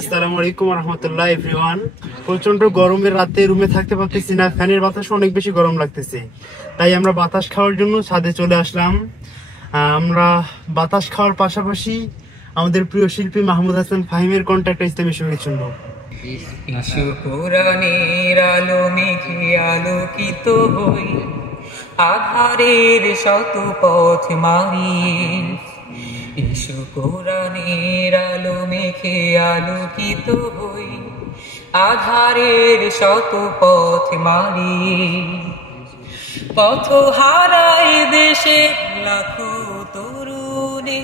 আসসালামু আলাইকুম রহমতুল্লাহ এভরিওয়ান। প্রচন্ড গরমের রাতে রুমে থাকতে পারতেছি না, ফ্যানের বাতাস অনেক বেশি গরম লাগতেছে। তাই আমরা বাতাস খাওয়ার জন্য ছাদে চলে আসলাম। আমরা বাতাস খাওয়ার পাশাপাশি আমাদের প্রিয় শিল্পী মাহমুদ হাসান ফাহিমের কন্ট্যাক্ট ইসলামী সঙ্গীত শুনবো। ইসু কোরআনের আলো মেঘে আলোকিত হই, আধারের শত পথ মারিয়ে। ইসু কোরআনের আলো মেঘে আলোকিত হই, আধারের শত পথ মারিয়ে। পথ হারায় দেশের লাখো তরুণে,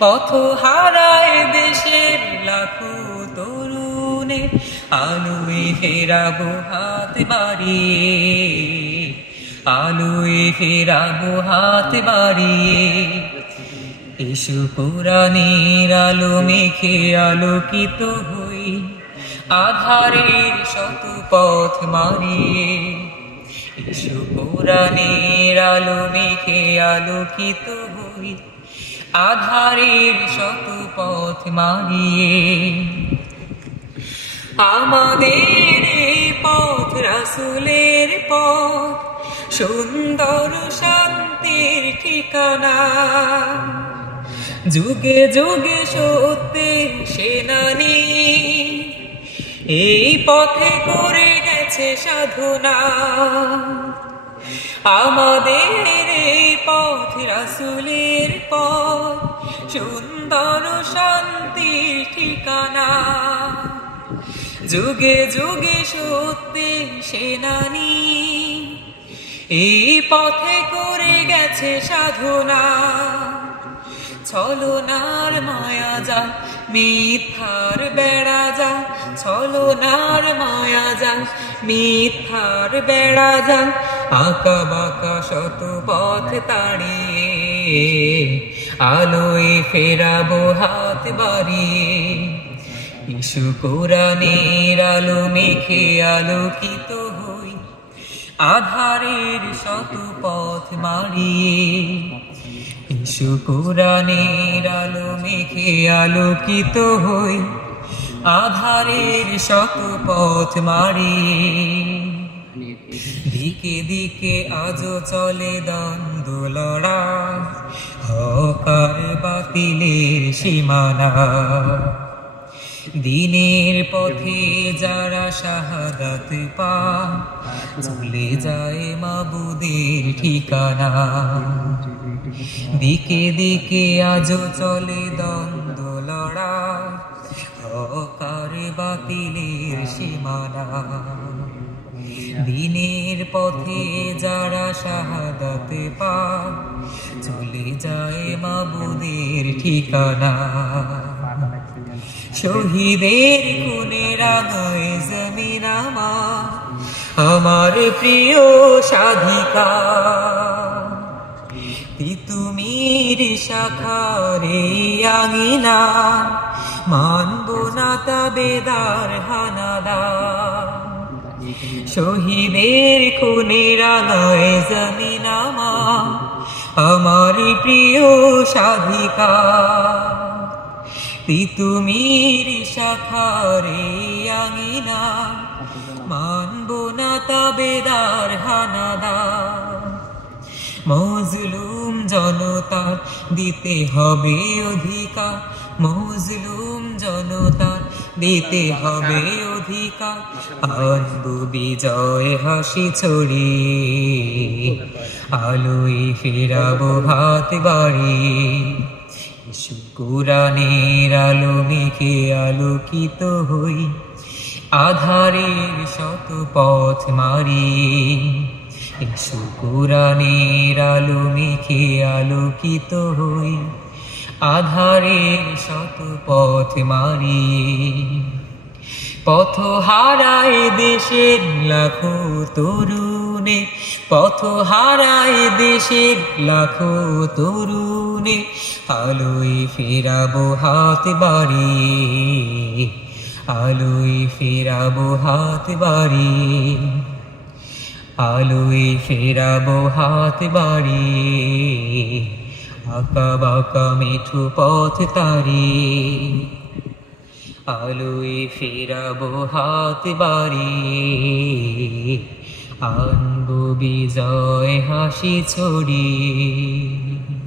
পথ হারায় দেশের লাখো তরুণে, আলোয় ফেরাবো হাত বাড়িয়ে, আলোয় ফেরাবো হাত বাড়িয়ে। ইসু কোরআনের আলো মেঘে আলোকিত হই, আধারের শত পথ মারিয়ে। ইসু কোরআনের আলো মেঘে আলোকিত হই, আধারের শত পথ মারিয়ে। আমাদের এই পথ রাসূলের পথ, সুন্দর শান্তির ঠিকানা। যুগে যুগে সত্যের সেনানী, এই পথে করে গেছে সাধনা। আমাদের এই পথ রাসূলের পথ, সুন্দর শান্তির ঠিকানা। যুগে যুগে সত্যের সেনানী, এই পথে করে গেছে সাধনা। ছলনার মায়া যা, মিথ্যার বেড়া যা, ছলনার মায়া যা, মিথ্যার বেড়া যা। আঁকা বাঁকা শত পথ তাড়িয়ে, আলোয় ফেরাবো হাত বাড়িয়ে। ইসু কোরআনের আলো মেঘে আলোকিত হই, আধারের শত পথ মারিয়ে। ইসু কোরআনের আলো মেঘে আলোকিত হই, আধারের শত পথ মারিয়ে। দিকে দিকে আজও চলে দ্বন্দ্ব লড়াই, হক আর বাতিলের সীমানা। দিনের পথে যারা শাহাদাত পায়, চলে যায় মাবুদের ঠিকানা। দিকে দিকে আজও চলে দ্বন্দ্ব লড়াই, হক আর বাতিলের সীমানা। দিনের পথে যারা শাহাদাত পায়, চলে যায় মাবুদের ঠিকানা। শহীদের খুনে রাঙায় জমিন আমার প্রিয় সাধিকা। তিতুমির শাখারে আঙিনা, মানব না তাবেদার হানাদা। শহীদের খুনে রাঙায় জমিন আমার প্রিয় সাধিকা। তিতুমির শাখারে আঙিনা, মানব না তাবেদার হানাদা। মজলুম জনতার দিতে হবে অধিকার, মজলুম জনতার দিতে হবে অধিকার। আনব বিজয় হাসি ছড়িয়ে, আলোয় ফেরাবো হাত বাড়িয়ে। ইসু কোরআনের আলো মেঘে আলোকিত হই, আধারের শত পথ মারিয়ে। ইসু কোরআনের আলো মেঘে আলোকিত হই, আধারের শত পথ মারিয়ে। পথ হারায় দেশের লাখো তরুণে, পথ হারায় দেশের লাখো তরুণে, আলোয় ফেরাবো হাত বাড়িয়ে, আলোয় ফেরাবো হাত বাড়িয়ে। আলোয় ফেরাবো হাত বাড়িয়ে, আঁকা বাঁকা মেঠো পথ তারিয়ে। আলোয় ফেরাবো হাত বাড়িয়ে, আনবো বিজয় হাসি ছড়িয়ে।